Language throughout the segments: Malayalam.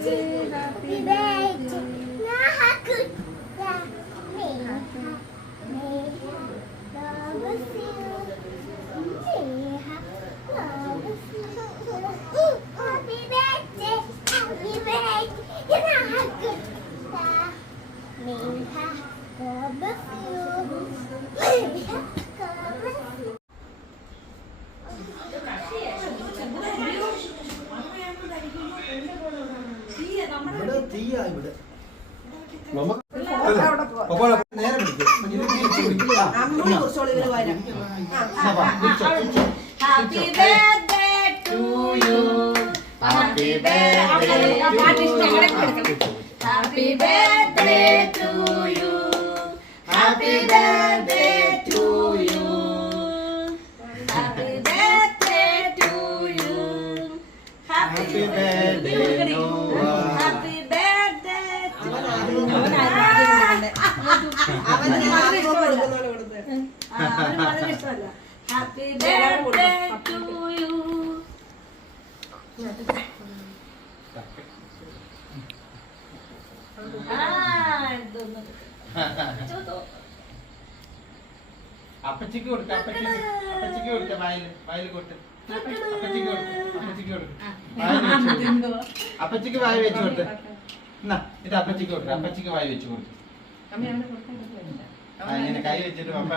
Happy birthday to you. Happy birthday to you. Happy birthday to you. Happy birthday to you. Happy birthday to you. Happy birthday Noah. Happy birthday to you. Happy birthday to you. അപ്പച്ചിക്ക് കൊടുക്ക, അപ്പച്ചിക്ക് കൊടുക്ക, വായിൽ കൊടുത്ത് അപ്പച്ചിക്ക് വായ വെച്ച് കൊടുത്ത്. എന്നാ ഇത് അപ്പച്ചിക്ക് കൊടുക്ക, അപ്പച്ചിക്ക് വായ വെച്ച് കൊടുത്ത്. അങ്ങനെ കൈ വെച്ചിട്ട് പപ്പ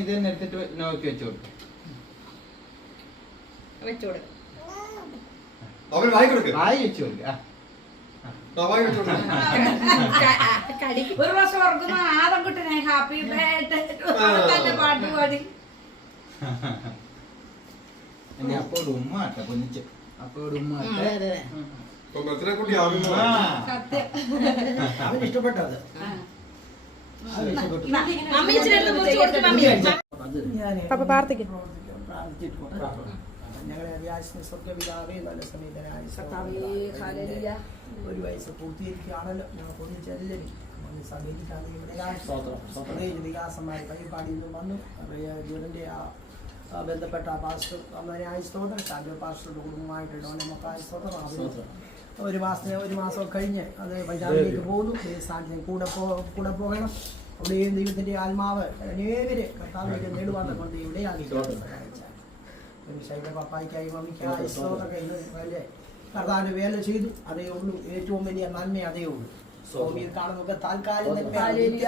ഇത് തന്നെ എടുത്തിട്ട് നോക്കി വെച്ചു കൊടുക്കും. വായി വെച്ചു കൊടുക്ക. ഒരു വർഷം ഓർക്കുന്ന ആദംകുട്ടനെ ഹാപ്പി ബർത്ത്ഡേ പാട്ട് പാടി. അപ്പോട് ഉമ്മ ആട്ടെ പൊന്നിച്ച്, അപ്പോട് ഉമ്മ ഇഷ്ടപ്പെട്ടത് ഞങ്ങളെ സ്വർഗപിതാവേ നല്ല സമീപനായ ഒരു വയസ്സ് പൂർത്തീകരിക്കുകയാണല്ലോ. ഞങ്ങൾ ഒന്നിച്ചെല്ലാവരും വികാസമായി പരിപാടിയിൽ നിന്നും വന്നു. ജോലിൻ്റെ ആ ബന്ധപ്പെട്ട പാസ്റ്റർ അമ്മനായ സ്തോത്രം, സാജോ പാസ്റ്ററുടെ കുടുംബമായിട്ട് ഡോണമൊക്കെ സ്തോത്രം. ഒരു മാസം കഴിഞ്ഞ് അത് പഞ്ചാബിലേക്ക് പോകുന്നു. സ്ഥാനത്തിന് കൂടെ പോകണം. അവിടെയും ദൈവത്തിൻ്റെ ആത്മാവ് അനേകരെ കർത്താവിലേക്ക് നേടുവാതെ കൊണ്ട് ഇവിടെയാക്കി ശൈല പപ്പായ്ക്കായി മമ്മിക്കായി സ്തോത്രമൊക്കെ ഇന്ന് വലിയ കർത്താവിൻ്റെ വേല ചെയ്തു. അതേ ഉള്ളൂ, ഏറ്റവും വലിയ നന്മ അതേ ഉള്ളൂ. ഭൂമിയിൽ കാണുന്നൊക്കെ താൽക്കാലിക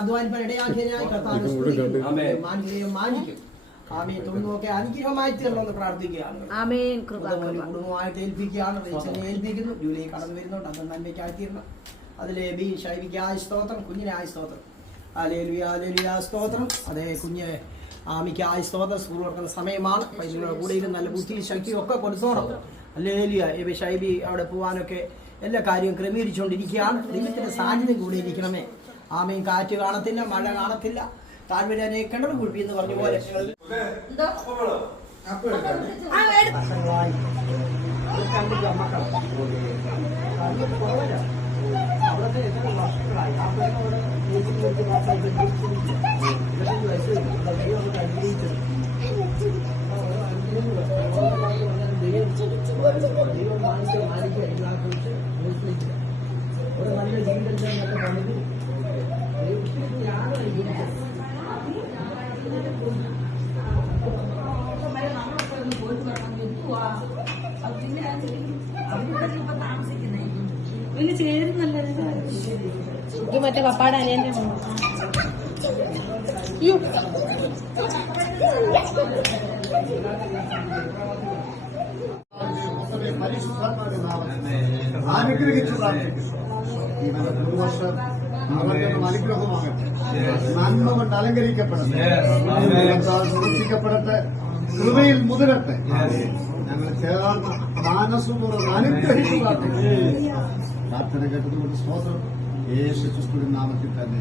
അധ്വാനിപ്പാൻ ഇടയാക്കിയതിനായി കർത്താവിനെ മാനിക്കും. ആമേൻ. തൊണ്ണൂക്കെ അനുഗ്രഹമായി തീർന്നെന്ന് പ്രാർത്ഥിക്കുകയാണ്. കുടുംബമായിട്ട് ഏൽപ്പിക്കുകയാണ്. ഏൽപ്പിക്കുന്നു. ജൂലൈ കടന്നു വരുന്നുണ്ട്. അത് നന്മയ്ക്കായി തീരണം. അതിലെ ബി ശൈവിക്കായ സ്തോത്രം, കുഞ്ഞിനായ സ്തോത്രം. അലേലുയ സ്തോത്രം. അതേ കുഞ്ഞ് ആമിക്കായ സ്തോത്രം. സ്കൂൾ തുറക്കുന്ന സമയമാണ്. പൈസയുടെ കൂടെയും നല്ല ബുദ്ധി ശക്തിയും ഒക്കെ കൊടുത്തോണം. അല്ലേലുയ ഷൈബി അവിടെ പോകാനൊക്കെ എല്ലാ കാര്യവും ക്രമീകരിച്ചുകൊണ്ടിരിക്കുകയാണ്. ദൈവത്തിന്റെ സാന്നിധ്യം കൂടെ ഇരിക്കണമേ. ആമയും കാറ്റ് കാണത്തില്ല, മഴ കാണത്തില്ല, താഴ്വരനെ കിണർ കുഴിപ്പി എന്ന് പറഞ്ഞ പോലെ ഇത് മറ്റേ പപ്പാടെ അനിയന്റെ അനുഗ്രഹിച്ചു അനുഗ്രഹമാകട്ടെ. നന്മ കൊണ്ട് അലങ്കരിക്കപ്പെടട്ടെ, സുരക്ഷിക്കപ്പെടട്ടെ, കൃപയിൽ മുതിരട്ടെ. ഞങ്ങൾ ചേർന്ന മാനസപൂർവ്വം അനുഗ്രഹിച്ചു പ്രാർത്ഥന കേട്ടതുകൊണ്ട് സ്തോത്രം. യേശു ക്രിസ്തുവിൻ നാമത്തിൽ തന്നെ.